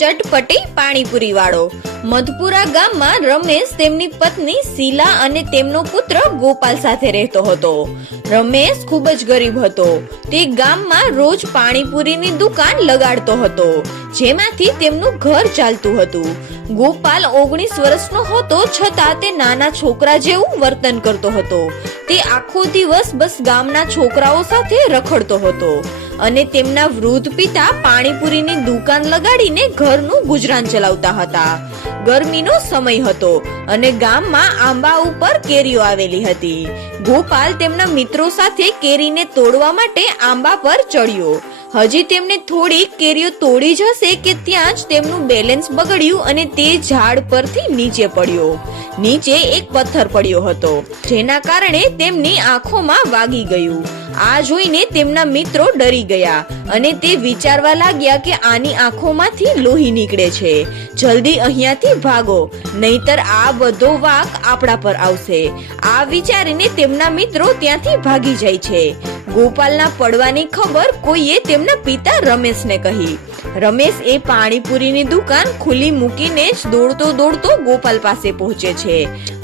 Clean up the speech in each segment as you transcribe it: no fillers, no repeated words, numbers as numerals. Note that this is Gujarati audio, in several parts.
ચટપટી પાણીપુરી વાળો। મધપુરા ગામમાં રમેશ તેમની પત્ની શીલા અને તેમનો પુત્ર ગોપાલ સાથે રહેતો હતો। રમેશ ખૂબ જ ગરીબ હતો। તે ગામમાં રોજ પાણીપુરીની દુકાન લગાડતો હતો, જેમાંથી તેમનું ઘર ચાલતું હતું। ગોપાલ 19 વર્ષનો હતો, છતાં તે નાના છોકરા જેવું વર્તન કરતો હતો। તે આખો દિવસ બસ ગામના છોકરાઓ સાથે રખડતો હતો અને તેમના વૃદ્ધ પિતા પાણીપુરીની દુકાન લગાડીને ઘરનું ગુજરાન ચલાવતા હતા। ગરમીનો સમય હતો અને ગામમાં આંબા ઉપર કેરીઓ આવેલી હતી। ગોપાલ તેમના મિત્રો સાથે કેરીને તોડવા માટે આંબા પર ચડ્યો। હજી તેમને થોડી કેરીઓ તોડી જશે કે ત્યાં જ તેમનું બેલેન્સ બગડ્યું અને તે ઝાડ પરથી નીચે પડ્યો। નીચે એક પથ્થર પડ્યો હતો, જેના કારણે તેમની આંખોમાં વાગી ગયું। આ જોઈને તેમના મિત્રો ડરી ગયા અને તે વિચારવા લાગ્યા કે આની આંખોમાંથી લોહી નીકળે છે, જલ્દી અહીંયાથી ભાગો, નહીતર આ બધો વાંક આપણા પર આવશે। આ વિચારીને તેમના મિત્રો ત્યાંથી ભાગી જાય છે। ગોપાલના પડવાની ખબર કોઈએ તેમના પિતા રમેશને કહી। રમેશ એ પાણીપુરીની દુકાન ખુલ્લી મૂકીને જ દોડતો ગોપાલ પાસે પહોંચે છે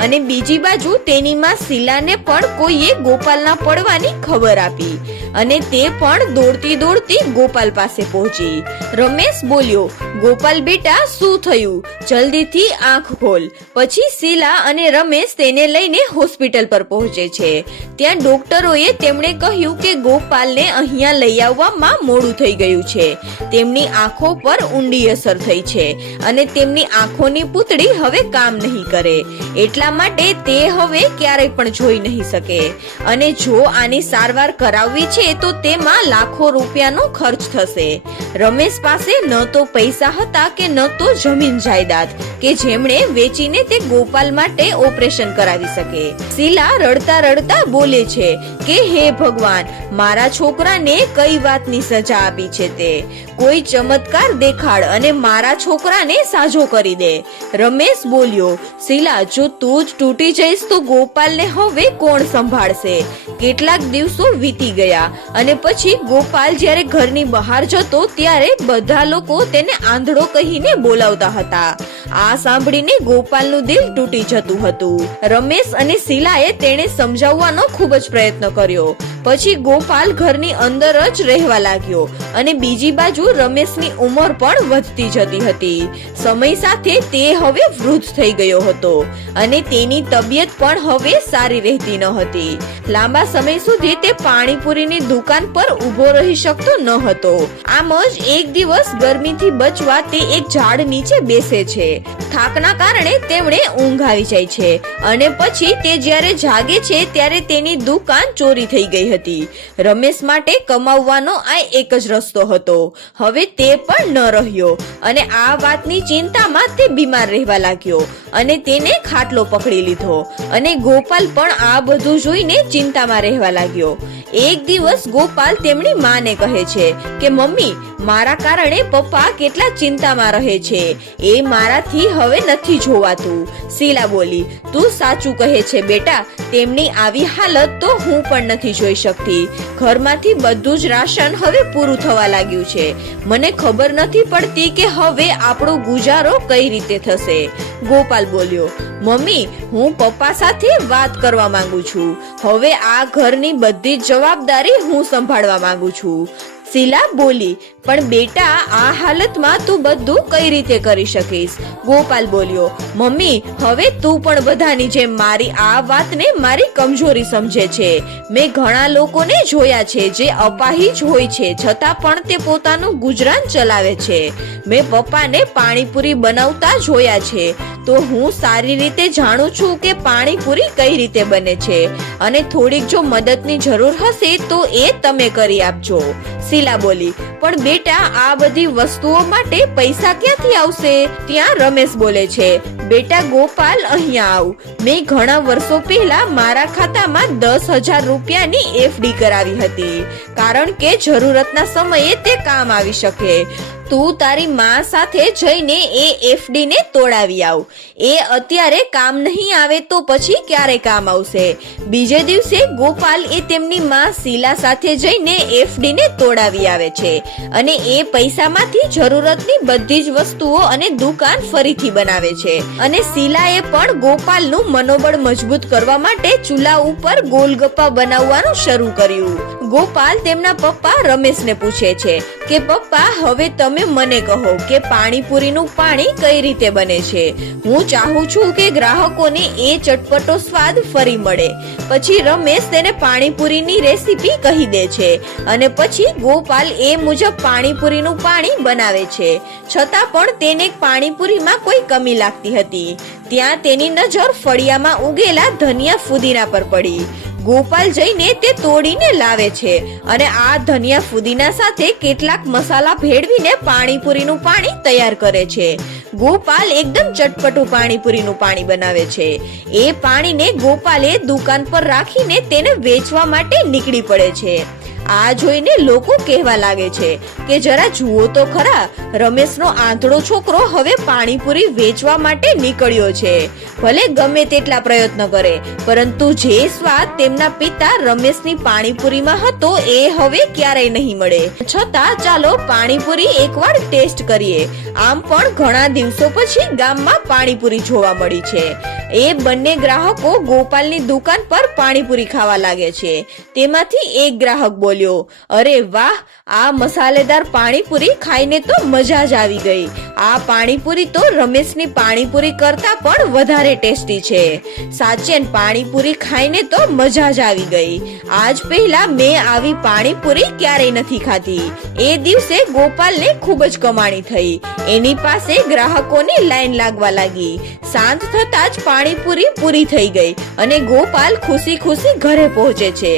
અને બીજી બાજુ તેની માં શીલાને પણ કોઈએ ગોપાલના પડવાની ખબર આપી અને તે પણ દોડતી ગોપાલ પાસે પહોંચી। રમેશ બોલ્યો, ગોપાલ બેટા, શું થયું? જલ્દીથી આંખ ખોલ। પછી શીલા અને રમેશ તેને લઈને હોસ્પિટલ પર પહોંચે છે। ત્યાં ડોક્ટરોએ તેમણે કહ્યું કે ગોપાલને અહીંયા લઈ આવવામાં મોડું થઈ ગયું છે। તેમની આંખો પર ઊંડી અસર થઈ છે અને તેમની આંખોની પૂતળી હવે કામ નહીં કરે, એટલા માટે તે હવે ક્યારેય પણ જોઈ નહીં શકે અને જો આની સારવાર કરાવવી છે તો તેમાં લાખો રૂપિયાનો ખર્ચ થશે। રમેશ પાસે ન તો પૈસા હતા કે ન તો જમીન જાયદાદ કે જેમણે વેચીને તે ગોપાલ માટે ઓપરેશન કરાવી શકે। શીલા રડતા બોલે છે કે હે ભગવાન, મારા છોકરાને કઈ વાતની સજા આપી છે? તે કોઈ ચમત્કાર દેખાડ અને મારા છોકરાને સાજો કરી દે। રમેશ બોલ્યો, શીલા, જો તું જ તૂટી જઈશ તો ગોપાલને હવે કોણ સંભાળશે? કેટલાક દિવસો વીતી ગયા અને પછી ગોપાલ જ્યારે ઘરની બહાર જતો ત્યારે બધા લોકો તેને આંધળો કહીને બોલાવતા હતા। આ સાંભળીને ગોપાલનું દિલ તૂટી જતું હતું। રમેશ અને શીલાએ તેને સમજાવવાનો ખૂબ જ પ્રયત્ન કર્યો। પછી ગોપાલ ઘરની અંદર જ રહેવા લાગ્યો અને બીજી બાજુ રમેશની ઉંમર પણ વધતી જતી હતી। સમય સાથે તે હવે વૃદ્ધ થઈ ગયો હતો અને તેની તબિયત પણ હવે સારી રહેતી ન હતી। લાંબા સમય સુધી તે પાણીપુરીની દુકાન પર ઊભો રહી શકતો ન હતો। આમ જ એક દિવસ ગરમીથી બચવા તે એક ઝાડ નીચે બેસે છે। થાકના કારણે તેમણે ઊંઘ આવી જાય છે અને પછી તે જ્યારે જાગે છે ત્યારે તેની દુકાન ચોરી થઈ ગઈ હતી। રમેશ માટે કમાવવાનો આ એક જ રસ્તો હતો। હવે તે પણ ન રહ્યો અને આ વાતની ચિંતામાં તે બીમાર રહેવા લાગ્યો અને તેને ખાટલો પકડી લીધો અને ગોપાલ પણ આ બધું જોઈને ચિંતામાં રહેવા લાગ્યો। એક દિવસ ગોપાલ તેમની માને કહે છે કે મમ્મી, મારા કારણે પપ્પા કેટલા ચિંતામાં રહે છે, એ મારાથી હવે નથી જોવાતું। શીલા બોલી, તું સાચું કહે છે બેટા, તેમની આવી હાલત તો હું પણ નથી જોઈ શકતી। ઘરમાંથી બધું જ રાશન હવે પૂરું થવા લાગ્યું છે। મને ખબર નથી પડતી કે હવે આપણો ગુજારો કઈ રીતે થશે। ગોપાલ બોલ્યો, મમ્મી, હું પપ્પા સાથે વાત કરવા માંગુ છું। હવે આ ઘરની બધી જ જવાબદારી હું સંભાળવા માંગુ છું। શીલા બોલી, પણ બેટા, આ હાલતમાં તું બધું કઈ રીતે કરી શકીશ? ગોપાલ બોલ્યો, મમ્મી, હવે તું પણ બધાની જેમ મારી આ વાતને મારી કમજોરી સમજે છે। મેં ઘણા લોકોને જોયા છે જે અપાહિજ હોય છે છતાં પણ તે પોતાનું ગુજરાન ચલાવે છે। મેં પપ્પાને પાણીપુરી બનાવતા જોયા છે તો હું સારી રીતે જાણું છું કે પાણીપુરી કઈ રીતે બને છે અને થોડીક જો મદદની જરૂર હશે તો એ તમે કરી આપજો। શીલા બોલી, પણ બેટા, આ બધી વસ્તુઓ માટે પૈસા ક્યાંથી આવશે? ત્યાં રમેશ બોલે છે, બેટા ગોપાલ, અહીંયા આવ। મેં ઘણા વર્ષો પહેલા મારા ખાતામાં 10,000 રૂપિયાની FD કરાવી હતી, કારણ કે જરૂરતના સમયે તે કામ આવી શકે। તું તારી માં સાથે જઈને એ FD ને તોડાવી આવ। એ અત્યારે કામ નહીં આવે તો પછી ક્યારે કામ આવશે? બીજે દિવસે ગોપાલ એ તેમની માં શીલા સાથે જઈને FD ને તોડાવી આવે છે અને એ પૈસામાંથી જરૂરતની બધી જ વસ્તુઓ અને દુકાન ફરીથી બનાવે છે. અને શીલાએ પણ ગોપાલનું મનોબળ મજબૂત કરવા માટે ચૂલા ઉપર ગોલગપ્પા બનાવવાનું શરૂ કર્યું. ગોપાલ તેમના પપ્પા રમેશને પૂછે છે કે પપ્પા, હવે તમે મને કહો કે પાણીપુરીનું પાણી કઈ રીતે બને છે. હું ચાહું છું કે ગ્રાહકોને એ ચટપટો સ્વાદ ફરી મળે. પછી રમેશ તેને પાણીપુરીની રેસીપી કહી દે છે અને પછી ગોપાલ એ મુજબ પાણીપુરીનું પાણી બનાવે છે. છતાં પણ તેને પાણીપુરીમાં કોઈ કમી લાગતી હતી. ત્યાં તેની નજર ફળિયામાં ઉગેલા ધનિયા ફુદીના પર પડી. ગોપાલ જઈને તે તોડીને લાવે છે અને આ ધનિયા ફુદીના સાથે કેટલાક મસાલા ભેળવીને પાણીપુરીનું પાણી તૈયાર કરે છે. ગોપાલ એકદમ ચટપટું પાણીપુરીનું પાણી બનાવે છે. એ પાણીને ગોપાલે દુકાન પર રાખીને તેને વેચવા માટે નીકળી પડે છે. આ જોઈને લોકો કહેવા લાગે છે કે જરા જુઓ તો ખરા, રમેશનો આંધળો છોકરો હવે પાણીપુરી વેચવા માટે નીકળ્યો છે. ભલે ગમે તેટલા પ્રયત્ન કરે, પરંતુ જે સ્વાદ તેમના પિતા રમેશની પાણીપુરીમાં હતો એ હવે ક્યારેય નહીં મળે. છતાં ચાલો પાણીપુરી એકવાર ટેસ્ટ કરીએ. આમ પણ ઘણા દિવસો પછી ગામમાં પાણીપુરી જોવા મળી છે. એ બંને ગ્રાહકો ગોપાલની દુકાન પર પાણીપુરી ખાવા લાગે છે. તેમાંથી એક ગ્રાહક બોલ્યો, અરે વાહ, આ મસાલેદાર પાણીપુરી ખાઈને તો મજા જ આવી ગઈ. આ પાણીપુરી તો રમેશની પાણીપુરી કરતા પણ વધારે ટેસ્ટી છે. સાચે પાણીપુરી ખાઈને તો મજા જ આવી ગઈ. આજ પહેલા મેં આવી પાણીપુરી ક્યારેય નથી ખાધી. એ દિવસે ગોપાલને ખૂબ જ કમાણી થઈ. એની પાસે ગ્રાહકોની લાઈન લાગવા લાગી. સાંજ થતા જ પાણીપુરી પૂરી થઈ ગઈ અને ગોપાલ ખુશી ખુશી ઘરે પહોંચે છે.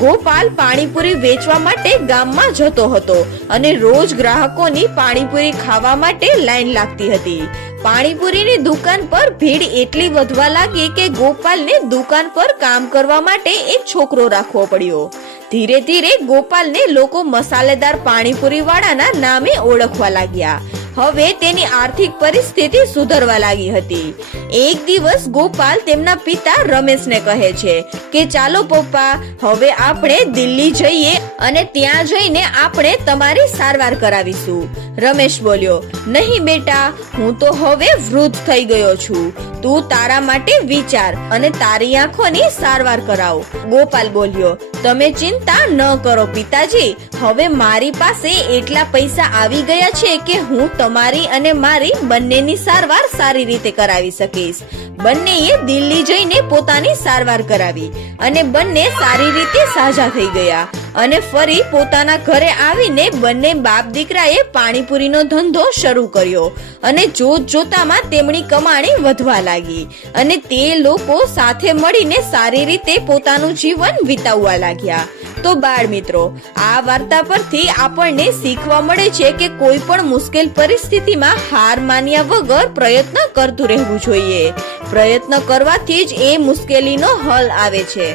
ગોપાલ પાણીપુરી વેચવા માટે ગામમાં જતો હતો અને રોજ ગ્રાહકોની પાણીપુરી ખાવા માટે લાઈન લાગતી હતી. પાણીપુરીની દુકાન પર ભીડ એટલી વધવા લાગી કે ગોપાલને દુકાન પર કામ કરવા માટે એક છોકરો રાખવો પડ્યો. ધીરે ધીરે ગોપાલને લોકો મસાલેદાર પાણીપુરી વાળાના નામે ઓળખવા લાગ્યા. હવે તેની આર્થિક પરિસ્થિતિ સુધરવા લાગી હતી. એક દિવસ ગોપાલ તેમના પિતા રમેશને કહે છે કે ચાલો પપ્પા, હવે આપણે દિલ્હી જઈએ અને ત્યાં જઈને આપણે તમારી સારવાર કરાવીશું. રમેશ બોલ્યો, નહીં બેટા, હું તો હવે વૃદ્ધ થઈ ગયો છું. તું તારા માટે વિચાર અને તારી આંખોની સારવાર કરાવ. ગોપાલ બોલ્યો, તમે ચિંતા ન કરો પિતાજી, હવે મારી પાસે એટલા પૈસા આવી ગયા છે કે હું તમારી અને મારી બંનેની સારવાર સારી રીતે કરાવી શકીશ. બંનેએ દિલ્હી જઈને પોતાની સારવાર કરાવી અને બંને સારી રીતે સાજા થઈ ગયા અને ફરી પોતાના ઘરે આવીને બંને બાપ દીકરાએ પાણીપુરીનો ધંધો શરૂ કર્યો અને જોત જોતામાં તેમની કમાણી વધવા લાગી અને તે લોકો સાથે મળીને સારી રીતે પોતાનું જીવન વિતાવવા લાગ્યા. તો બાળ મિત્રો, આ વાર્તા પરથી આપણને શીખવા મળે છે કે કોઈ પણ મુશ્કેલ પરિસ્થિતિમાં હાર માન્યા વગર પ્રયત્ન કરતું રહેવું જોઈએ. પ્રયત્ન કરવાથી જ એ મુશ્કેલીનો હલ આવે છે.